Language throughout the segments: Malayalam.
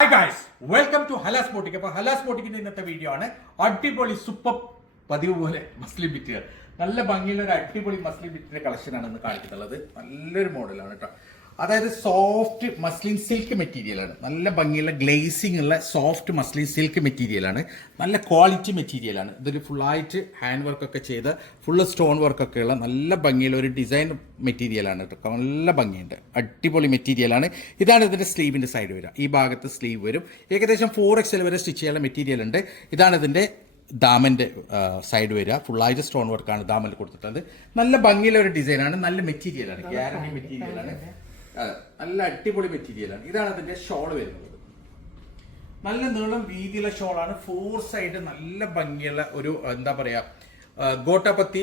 Hi guys, welcome to Hala's boutique. അപ്പോൾ ഹലാസ് ബോട്ടിക്കിന്റെ ഇന്നത്തെ വീഡിയോ ആണ് അടിപൊളി സൂപ്പർ പതിവ് പോലെ മസ്ലിം ബിറ്റുകൾ. നല്ല ഭംഗിയുള്ള ഒരു അടിപൊളി മസ്ലിം ബിറ്റിന്റെ കളക്ഷനാണ് ഇന്ന് കാണിക്കുന്നത്. നല്ലൊരു മോഡലാണ് കേട്ടോ. അതായത് സോഫ്റ്റ് മസ്ലിൻ സിൽക്ക് മെറ്റീരിയലാണ്. നല്ല ഭംഗിയുള്ള ഗ്ലേസിംഗ് ഉള്ള സോഫ്റ്റ് മസ്ലിൻ സിൽക്ക് മെറ്റീരിയലാണ്. നല്ല ക്വാളിറ്റി മെറ്റീരിയലാണ്. ഇതൊരു ഫുള്ളായിട്ട് ഹാൻഡ് വർക്കൊക്കെ ചെയ്ത് ഫുള്ള് സ്റ്റോൺ വർക്കൊക്കെ ഉള്ള നല്ല ഭംഗിയുള്ള ഒരു ഡിസൈൻ മെറ്റീരിയലാണ് കേട്ടോ. നല്ല ഭംഗിയുണ്ട്, അടിപൊളി മെറ്റീരിയലാണ്. ഇതാണ് ഇതിൻ്റെ സ്ലീവിൻ്റെ സൈഡ് വരിക. ഈ ഭാഗത്ത് സ്ലീവ് വരും. ഏകദേശം 4XL വരെ സ്റ്റിച്ച് ചെയ്യാനുള്ള മെറ്റീരിയൽ ഉണ്ട്. ഇതാണ് ഇതിൻ്റെ ദാമൻ്റെ സൈഡ് വരിക. ഫുള്ളായിട്ട് സ്റ്റോൺ വർക്കാണ് ദാമനിൽ കൊടുത്തിട്ടുള്ളത്. നല്ല ഭംഗിയുള്ള ഒരു ഡിസൈനാണ്. നല്ല മെറ്റീരിയലാണ്, ഗ്യാരണ്ടി മെറ്റീരിയലാണ്. നല്ല അടിപൊളി മെറ്റീരിയലാണ്. ഇതാണ് അതിന്റെ ഷോൾ വരുന്നത്. നല്ല നീളം വീതിയുള്ള ഷോളാണ്. 4 സൈഡ് നല്ല ഭംഗിയുള്ള ഒരു എന്താ പറയാ ഗോട്ടാപത്തി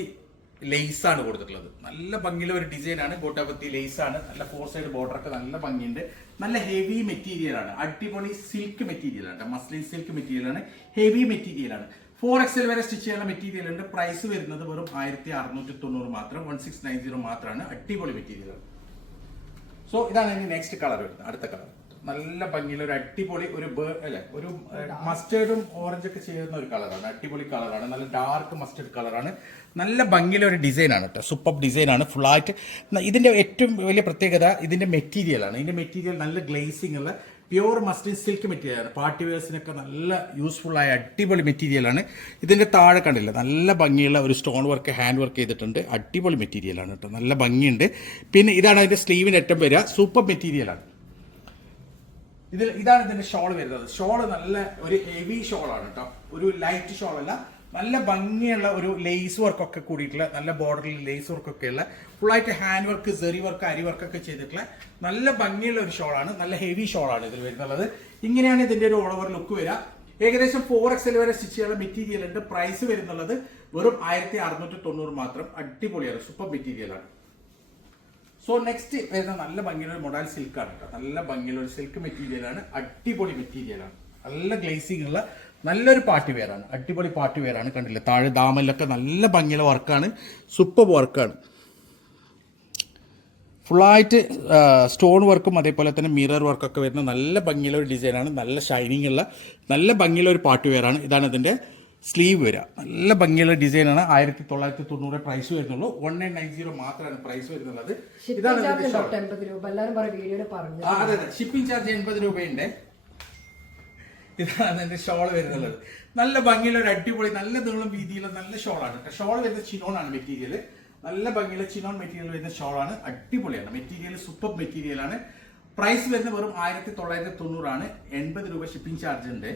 ലേസ് ആണ് കൊടുത്തിട്ടുള്ളത്. നല്ല ഭംഗിയുള്ള ഒരു ഡിസൈനാണ്. ഗോട്ടാപത്തി ലേസ് ആണ്. നല്ല 4 സൈഡ് ബോർഡർ ഒക്കെ നല്ല ഭംഗിയുണ്ട്. നല്ല ഹെവി മെറ്റീരിയലാണ്. അടിപൊളി സിൽക്ക് മെറ്റീരിയലാണ്. മസ്ലിൻ സിൽക്ക് മെറ്റീരിയലാണ്. ഹെവി മെറ്റീരിയലാണ്. 4XL വരെ സ്റ്റിച്ച് ചെയ്യാനുള്ള മെറ്റീരിയൽ ഉണ്ട്. പ്രൈസ് വരുന്നത് വെറും 1690 മാത്രം. 1690 മാത്രമാണ്. അടിപൊളി മെറ്റീരിയലാണ്. സോ ഇതാണ് ഇനി നെക്സ്റ്റ് കളർ വരുന്നത്. അടുത്ത കളർ നല്ല ഭംഗിയുള്ള ഒരു അടിപൊളി ഒരു മസ്റ്റേർഡും ഓറഞ്ച് ഒക്കെ ചെയ്യുന്ന ഒരു കളറാണ്. അടിപൊളി കളറാണ്. നല്ല ഡാർക്ക് മസ്റ്റേർഡ് കളറാണ്. നല്ല ഭംഗിയുള്ള ഒരു ഡിസൈനാണ് കേട്ടോ. സൂപ്പർ ഡിസൈനാണ്. ഫുള്ളായിട്ട് ഇതിന്റെ ഏറ്റവും വലിയ പ്രത്യേകത ഇതിന്റെ മെറ്റീരിയലാണ്. ഇതിന്റെ മെറ്റീരിയൽ നല്ല ഗ്ലേസിംഗ് ഉള്ള പ്യൂർ മസ്ലിൻ സിൽക്ക് മെറ്റീരിയലാണ്. പാർട്ടി വെയർസിനൊക്കെ നല്ല യൂസ്ഫുൾ ആയ അടിപൊളി മെറ്റീരിയലാണ്. ഇതിന്റെ താഴെ കണ്ടില്ല, നല്ല ഭംഗിയുള്ള ഒരു സ്റ്റോൺ വർക്ക് ഹാൻഡ് വർക്ക് ചെയ്തിട്ടുണ്ട്. അടിപൊളി മെറ്റീരിയലാണ് കേട്ടോ. നല്ല ഭംഗിയുണ്ട്. പിന്നെ ഇതാണ് അതിന്റെ സ്ലീവിന് അറ്റം വരിക. സൂപ്പർ മെറ്റീരിയലാണ്. ഇതാണ് ഇതിന്റെ ഷോൾ വരുന്നത്. ഷോൾ നല്ല ഒരു ഹെവി ഷോളാണ് കേട്ടോ. ഒരു ലൈറ്റ് ഷോൾ അല്ല. നല്ല ഭംഗിയുള്ള ഒരു ലേസ് വർക്കൊക്കെ കൂടിയിട്ടുള്ള നല്ല ബോർഡറിൽ ലേസ് വർക്കൊക്കെ ഉള്ള ഫുള്ളായിട്ട് ഹാൻഡ് വർക്ക്, സെറി വർക്ക്, അരി വർക്കൊക്കെ ചെയ്തിട്ടുള്ള നല്ല ഭംഗിയുള്ള ഒരു ഷോളാണ്. നല്ല ഹെവി ഷോളാണ് ഇതിൽ വരുന്നുള്ളത്. ഇങ്ങനെയാണ് ഇതിന്റെ ഒരു ഓൾ ഓവർ ലുക്ക് വരിക. ഏകദേശം 4XL വരെ സ്റ്റിച്ച് ചെയ്യാനുള്ള മെറ്റീരിയൽ ഉണ്ട്. പ്രൈസ് വരുന്നുള്ളത് വെറും 1690 മാത്രം. അടിപൊളിയാണ്, സൂപ്പർ മെറ്റീരിയലാണ്. സോ നെക്സ്റ്റ് വരുന്ന നല്ല ഭംഗിയുള്ള മൊഡാൽ സിൽക്കാണ് കേട്ടോ. നല്ല ഭംഗിയുള്ള ഒരു സിൽക്ക് മെറ്റീരിയലാണ്. അടിപൊളി മെറ്റീരിയലാണ്. നല്ല ഗ്ലേസിംഗ് ഉള്ള നല്ലൊരു പാർട്ടി വെയറാണ്. അടിപൊളി പാർട്ടി വെയറാണ്. കണ്ടില്ല, താഴെ ദാമനിലൊക്കെ നല്ല ഭംഗിയുള്ള വർക്കാണ്. സൂപ്പർ വർക്കാണ്. ഫുള്ളായിട്ട് സ്റ്റോൺ വർക്കും അതേപോലെ തന്നെ മിറർ വർക്കൊക്കെ വരുന്ന നല്ല ഭംഗിയുള്ള ഒരു ഡിസൈനാണ്. നല്ല ഷൈനിങ് ഉള്ള നല്ല ഭംഗിയുള്ള ഒരു പാർട്ടി വെയറാണ്. ഇതാണ് ഇതിൻ്റെ സ്ലീവ് വരിക. നല്ല ഭംഗിയുള്ള ഡിസൈനാണ്. 1990 പ്രൈസ് വരുന്നുള്ളൂ. 1990 മാത്രമാണ് പ്രൈസ് വരുന്നുള്ളത്. ഇതാണ് അതെ, ഷിപ്പിംഗ് ചാർജ് 80 രൂപയുണ്ട്. ഇതാണ് എന്റെ ഷോൾ വരുന്നുള്ളത്. നല്ല ഭംഗിയുള്ള ഒരു അടിപൊളി നല്ല നീളം വീതിയുള്ള നല്ല ഷോളാണ്. ഷോൾ വരുന്ന ചിനോൺ ആണ് മെറ്റീരിയൽ. നല്ല ഭംഗിയുള്ള ചിനോൺ മെറ്റീരിയൽ വരുന്ന ഷോളാണ്. അടിപൊളിയാണ്. മെറ്റീരിയൽ സൂപ്പർ മെറ്റീരിയലാണ്. പ്രൈസ് വരുന്നത് വെറും 1990 ആണ്. 80 രൂപ ഷിപ്പിംഗ് ചാർജ് ഉണ്ട്.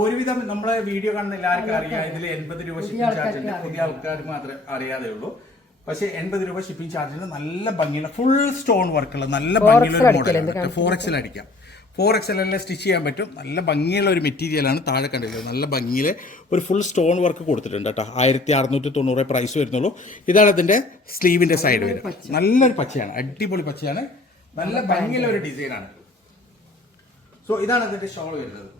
ഒരുവിധം നമ്മളെ വീഡിയോ കാണുന്ന എല്ലാവർക്കും അറിയാം ഇതിൽ 80 രൂപ ഷിപ്പിംഗ് ചാർജ് ഉണ്ട്. പുതിയ ആൾക്കാർ മാത്രമേ അറിയാതെ ഉള്ളൂ. പക്ഷെ 80 രൂപ ഷിപ്പിംഗ് ചാർജിന് നല്ല ഭംഗിയുള്ള ഫുൾ സ്റ്റോൺ വർക്കുള്ള നല്ല ഭംഗിയുള്ള ഒരു മോഡലാണ്. 4XL അടിക്കാം. 4XL സ്റ്റിച്ച് ചെയ്യാൻ പറ്റും. നല്ല ഭംഗിയുള്ള ഒരു മെറ്റീരിയലാണ്. താഴെ കണ്ടില്ല, നല്ല ഭംഗിയിൽ ഒരു ഫുൾ സ്റ്റോൺ വർക്ക് കൊടുത്തിട്ടുണ്ട് കേട്ടോ. 1690 പ്രൈസ് വരുന്നുള്ളൂ. ഇതാണ് ഇതിന്റെ സ്ലീവിന്റെ സൈഡ് വരും. നല്ലൊരു പച്ചയാണ്, അടിപൊളി പച്ചയാണ്. നല്ല ഭംഗിയുള്ള ഒരു ഡിസൈനാണ്. സോ ഇതാണ് ഇതിന്റെ ഷോൾ വരുന്നത്.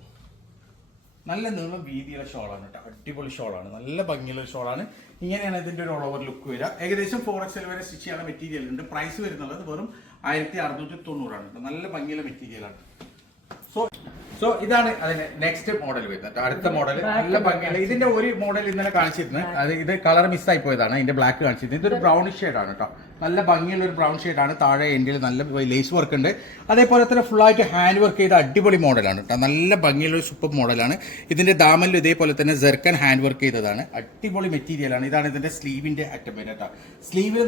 നല്ല നീളം വീതിയുള്ള ഷോളാണ് കേട്ടോ. അടിപൊളി ഷോളാണ്. നല്ല ഭംഗിയുള്ള ഒരു ഷോളാണ്. ഇങ്ങനെയാണ് ഇതിന്റെ ഒരു ഓൾ ഓവർ ലുക്ക് വരിക. ഏകദേശം 4XL വരെ സ്റ്റിച്ച് ചെയ്യാനുള്ള മെറ്റീരിയൽ ഉണ്ട്. പ്രൈസ് വരുന്നുള്ളത് വെറും 1690 ആണ് കേട്ടോ. നല്ല ഭംഗിയുള്ള മെറ്റീരിയലാണ്. സോ ഇതാണ് അതിന്റെ നെക്സ്റ്റ് മോഡൽ വരുന്നത്. അടുത്ത മോഡൽ നല്ല ഭംഗിയുള്ള ഇതിന്റെ ഒരു മോഡൽ ഇന്നലെ കാണിച്ചിരുന്നത്. ഇത് കളർ മിസ്സായി പോയതാണ്. ഇതിന്റെ ബ്ലാക്ക് കാണിച്ചിരുന്നത്. ഇതൊരു ബ്രൗൺ ഷെയ്ഡാണ് കേട്ടോ. നല്ല ഭംഗിയുള്ള ഒരു ബ്രൗൺ ഷെയ്ഡാണ്. താഴെ എൻഡിൽ നല്ല ലേസ് വർക്ക് ഉണ്ട്. അതേപോലെ തന്നെ ഫുള്ളായിട്ട് ഹാൻഡ് വർക്ക് ചെയ്ത അടിപൊളി മോഡലാണ് കേട്ടോ. നല്ല ഭംഗിയുള്ള ഒരു സൂപ്പർ മോഡലാണ്. ഇതിന്റെ ദാമനിൽ ഇതേപോലെ തന്നെ ജെർക്കൻ ഹാൻഡ് വർക്ക് ചെയ്തതാണ്. അടിപൊളി മെറ്റീരിയലാണ്. ഇതാണ് ഇതിന്റെ സ്ലീവിന്റെ അറ്റം വരെ കേട്ടോ. സ്ലീവിൽ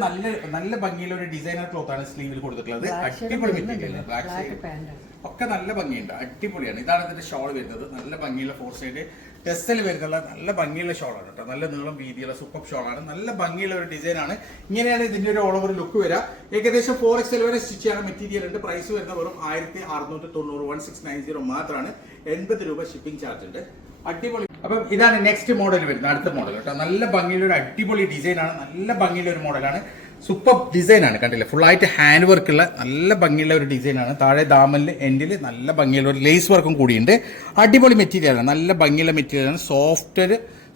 നല്ല ഭംഗിയുള്ള ഒരു ഡിസൈനർ ക്ലോത്ത് ആണ് സ്ലീവിൽ കൊടുത്തിട്ടുള്ളത്. അടിപൊളി മെറ്റീരിയൽ. ബ്ലാക്ക് ഷെയ്ഡ് ഒക്കെ നല്ല ഭംഗിയുണ്ട്. അടിപൊളിയാണ്. ഇതാണ് ഇതിന്റെ ഷോൾ വരുന്നത്. നല്ല ഭംഗിയുള്ള 4 സൈഡ് ടെസ്റ്റിൽ വരുന്നുള്ള നല്ല ഭംഗിയുള്ള ഷോളാണ് കേട്ടോ. നല്ല നീളം വീതിയുള്ള സൂപ്പർ ഷോളാണ്. നല്ല ഭംഗിയുള്ള ഒരു ഡിസൈനാണ്. ഇങ്ങനെയാണ് ഇതിന്റെ ഒരു ഓൾ ഓവർ ലുക്ക് വരിക. ഏകദേശം 4XL വരെ സ്റ്റിച്ച് ചെയ്യാൻ മെറ്റീരിയൽ ഉണ്ട്. പ്രൈസ് വരുന്ന വെറും 1690 1690 മാത്രമാണ്. 80 രൂപ ഷിപ്പിംഗ് ചാർജ് ഉണ്ട്. അടിപൊളി. അപ്പം ഇതാണ് നെക്സ്റ്റ് മോഡൽ വരുന്നത്. അടുത്ത മോഡൽ കേട്ടോ. നല്ല ഭംഗിയുള്ള ഒരു അടിപൊളി ഡിസൈനാണ്. നല്ല ഭംഗിയുള്ള ഒരു മോഡലാണ്. സൂപ്പർ ഡിസൈനാണ്. കണ്ടില്ലേ, ഫുള്ളായിട്ട് ഹാൻഡ് വർക്കുള്ള നല്ല ഭംഗിയുള്ള ഒരു ഡിസൈനാണ്. താഴെ ദാമനിൽ എൻഡിൽ നല്ല ഭംഗിയുള്ള ഒരു ലേസ് വർക്കും കൂടിയുണ്ട്. അടിപൊളി മെറ്റീരിയലാണ്. നല്ല ഭംഗിയുള്ള മെറ്റീരിയലാണ്.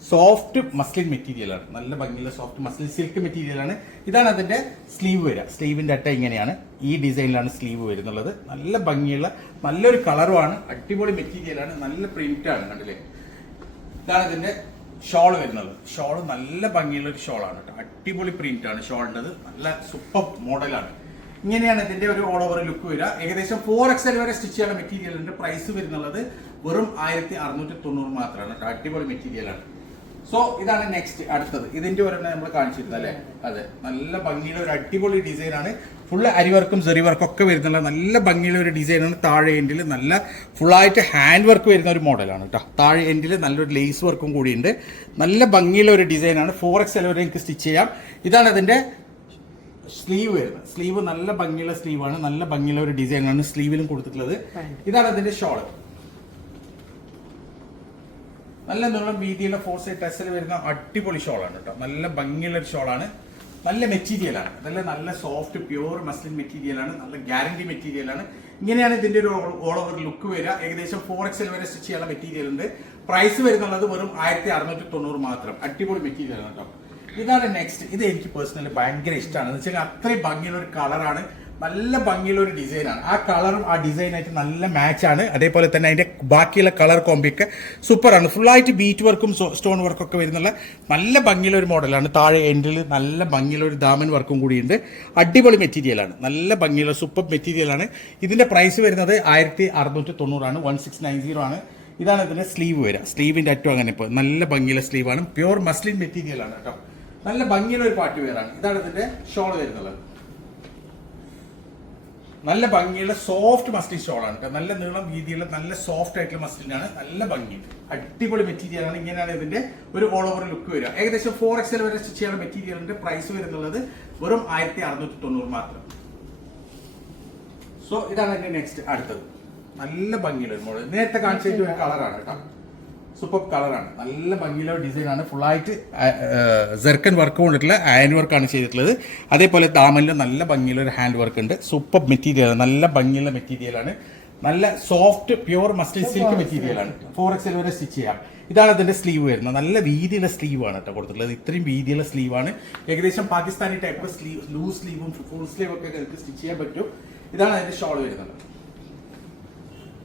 സോഫ്റ്റ് മസ്ലിൻ മെറ്റീരിയലാണ്, നല്ല ഭംഗിയുള്ള സോഫ്റ്റ് മസ്ലിൻ സിൽക്ക് മെറ്റീരിയലാണ്. ഇതാണ് അതിന്റെ സ്ലീവ് വരിക. സ്ലീവിന്റെ അറ്റ ഇങ്ങനെയാണ്, ഈ ഡിസൈനിലാണ് സ്ലീവ് വരുന്നുള്ളത്. നല്ല ഭംഗിയുള്ള നല്ലൊരു കളറുമാണ്, അടിപൊളി മെറ്റീരിയലാണ്, നല്ല പ്രിന്റ് ആണ്. കണ്ടില്ലേ, ഇതാണ് ഇതിന്റെ ഷോൾ വരുന്നത്. ഷോൾ നല്ല ഭംഗിയുള്ള ഒരു ഷോളാണ് കേട്ടോ, അടിപൊളി പ്രിന്റ് ആണ് ഷോളിൻ്റെത്, നല്ല സൂപ്പർ മോഡലാണ്. ഇങ്ങനെയാണ് ഇതിന്റെ ഒരു ഓൾ ഓവർ ലുക്ക് വരിക. ഏകദേശം 4XL വരെ സ്റ്റിച്ച് ചെയ്യാനുള്ള മെറ്റീരിയലിന്റെ പ്രൈസ് വരുന്നുള്ളത് വെറും 1690 മാത്രമാണ് കേട്ടോ, അടിപൊളി മെറ്റീരിയലാണ്. സോ ഇതാണ് നെക്സ്റ്റ് അടുത്തത്. ഇതിന്റെ ഒരെണ്ണം നമ്മൾ കാണിച്ചിരുന്നത് അല്ലേ? അതെ, നല്ല ഭംഗിയുള്ള ഒരു അടിപൊളി ഡിസൈനാണ്. ഫുള്ള് അരിവർക്കും സെറി വർക്കും ഒക്കെ വരുന്നുള്ള നല്ല ഭംഗിയുള്ള ഒരു ഡിസൈനാണ്. താഴെ എൻഡിൽ നല്ല ഫുള്ളായിട്ട് ഹാൻഡ് വർക്ക് വരുന്ന ഒരു മോഡലാണ് കേട്ടോ. താഴെ എൻഡിൽ നല്ലൊരു ലേസ് വർക്കും കൂടിയുണ്ട്. നല്ല ഭംഗിയുള്ള ഒരു ഡിസൈനാണ്. 4XL വരെ എനിക്ക് സ്റ്റിച്ച് ചെയ്യാം. ഇതാണ് അതിന്റെ സ്ലീവ് വരുന്നത്. സ്ലീവ് നല്ല ഭംഗിയുള്ള സ്ലീവാണ്, നല്ല ഭംഗിയുള്ള ഒരു ഡിസൈനാണ് സ്ലീവിലും കൊടുത്തിട്ടുള്ളത്. ഇതാണ് അതിന്റെ ഷോള്. നല്ല നീളം വീതിയുള്ള 4 സൈഡ് ടെസൽ വരുന്ന അടിപൊളി ഷോളാണ് കേട്ടോ, നല്ല ഭംഗിയുള്ള ഒരു ഷോളാണ്. നല്ല മെറ്റീരിയലാണ്, നല്ല സോഫ്റ്റ് പ്യൂർ മസ്ലിൻ മെറ്റീരിയലാണ്, നല്ല ഗ്യാരണ്ടി മെറ്റീരിയലാണ്. ഇങ്ങനെയാണ് ഇതിന്റെ ഒരു ഓൾ ഓവർ ലുക്ക് വരിക. ഏകദേശം 4XL വരെ സ്റ്റിച്ച് ചെയ്യാനുള്ള മെറ്റീരിയൽ ഉണ്ട്. പ്രൈസ് വരുന്നുള്ളത് വെറും 1690 മാത്രം. അടിപൊളി മെറ്റീരിയലാണ് കേട്ടോ. ഇതാണ് നെക്സ്റ്റ്. ഇത് എനിക്ക് പേഴ്സണലി ഭയങ്കര ഇഷ്ടമാണ്. എന്ന് വെച്ചാൽ അത്രയും ഭംഗിയുള്ള ഒരു കളറാണ്, നല്ല ഭംഗിയുള്ള ഒരു ഡിസൈനാണ്. ആ കളറും ആ ഡിസൈനായിട്ട് നല്ല മാച്ചാണ്. അതേപോലെ തന്നെ അതിന്റെ ബാക്കിയുള്ള കളർ കോമ്പിയൊക്കെ സൂപ്പറാണ്. ഫുള്ളായിട്ട് ബീറ്റ് വർക്കും സ്റ്റോൺ വർക്കും ഒക്കെ വരുന്നുള്ള നല്ല ഭംഗിയുള്ള ഒരു മോഡലാണ്. താഴെ എൻഡിൽ നല്ല ഭംഗിയുള്ള ഒരു ദാമൻ വർക്കും കൂടിയുണ്ട്. അടിപൊളി മെറ്റീരിയലാണ്, നല്ല ഭംഗിയുള്ള സൂപ്പർ മെറ്റീരിയലാണ്. ഇതിന്റെ പ്രൈസ് വരുന്നത് 1690 ആണ്, 1690 ആണ്. ഇതാണ് ഇതിന്റെ സ്ലീവ് വരിക. സ്ലീവിന്റെ അറ്റം അങ്ങനെ ഇപ്പോൾ നല്ല ഭംഗിയുള്ള സ്ലീവാണ്, പ്യൂർ മസ്ലിൻ മെറ്റീരിയലാണ് കേട്ടോ, നല്ല ഭംഗിയുള്ള ഒരു പാർട്ടി വെയറാണ്. ഇതാണ് ഇതിന്റെ ഷോൾ വരുന്നത്. നല്ല ഭംഗിയുള്ള സോഫ്റ്റ് മസ്ലിൻ ഷോളാണ് കേട്ടോ, നല്ല നീളം വീതിയുള്ള നല്ല സോഫ്റ്റ് ആയിട്ടുള്ള മസ്ലിനാണ്, നല്ല ഭംഗി, അടിപൊളി മെറ്റീരിയലാണ്. ഇങ്ങനെയാണ് ഇതിന്റെ ഒരു ഓൾ ഓവർ ലുക്ക് വരിക. ഏകദേശം 4XL വരെ സ്റ്റിച്ച് ചെയ്യാനുള്ള മെറ്റീരിയലിന്റെ പ്രൈസ് വരുന്നുള്ളത് വെറും 1690 മാത്രം. സോ ഇതാണ് അതിന്റെ നെക്സ്റ്റ് അടുത്തത്. നല്ല ഭംഗിയുള്ള ഒരു മോഡൽ, നേരത്തെ കാണിച്ച ഒരു കളറാണ് കേട്ടോ, സൂപ്പർ കളറാണ്, നല്ല ഭംഗിയുള്ള ഡിസൈനാണ്. ഫുള്ളായിട്ട് സെർക്കൻ വർക്ക് കൊണ്ടിട്ടുള്ള ഹാൻഡ് വർക്കാണ് ചെയ്തിട്ടുള്ളത്. അതേപോലെ ദാമനിലും നല്ല ഭംഗിയുള്ള ഒരു ഹാൻഡ് വർക്ക് ഉണ്ട്. സൂപ്പർ മെറ്റീരിയൽ, നല്ല ഭംഗിയുള്ള മെറ്റീരിയലാണ്, നല്ല സോഫ്റ്റ് പ്യൂർ മസ്ലിൻ സിൽക്ക് മെറ്റീരിയലാണ്. 4XL വരെ സ്റ്റിച്ച് ചെയ്യാം. ഇതാണ് അതിന്റെ സ്ലീവ് വരുന്നത്. നല്ല വീതിയുള്ള സ്ലീവാണ് കേട്ടോ കൊടുത്തിട്ടുള്ളത്. ഇത്രയും വീതിയുള്ള സ്ലീവാണ്. ഏകദേശം പാകിസ്ഥാനി ടൈപ്പ് സ്ലീവ്, ലൂസ് സ്ലീവും ഫുൾ സ്ലീവും ഒക്കെ നിങ്ങൾക്ക് സ്റ്റിച്ച് ചെയ്യാൻ പറ്റും. ഇതാണ് അതിന്റെ ഷോൾ വരുന്നത്.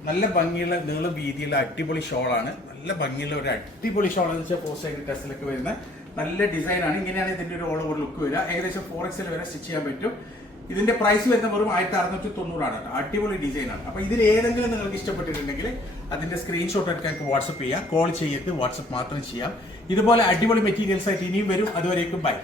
നല്ല ഭംഗിയുള്ള നീളം വീതിയുള്ള അടിപൊളി ഷോളാണ്, നല്ല ഭംഗിയുള്ള ഒരു അടിപൊളി ഷോൾ എന്ന് വെച്ചാൽ 4 സൈഡ് ടെസ്റ്റിലൊക്കെ വരുന്ന നല്ല ഡിസൈനാണ്. ഇങ്ങനെയാണ് ഇതിന്റെ ഒരു ഓൾ ഓവർ ലുക്ക് വരിക. ഏകദേശം 4XL വരെ സ്റ്റിച്ച് ചെയ്യാൻ പറ്റും. ഇതിന്റെ പ്രൈസ് വരുന്ന വെറും 1690 ആണ്. അടിപൊളി ഡിസൈനാണ്. അപ്പൊ ഇതിൽ ഏതെങ്കിലും നിങ്ങൾക്ക് ഇഷ്ടപ്പെട്ടിട്ടുണ്ടെങ്കിൽ അതിന്റെ സ്ക്രീൻഷോട്ട് എടുക്കാൻ വാട്സ്ആപ്പ് ചെയ്യാം. കോൾ ചെയ്യരുത്, വാട്സ്ആപ്പ് മാത്രം ചെയ്യാം. ഇതുപോലെ അടിപൊളി മെറ്റീരിയൽസ് ആയിട്ട് ഇനിയും വരും. അതുവരേക്കും ബൈ.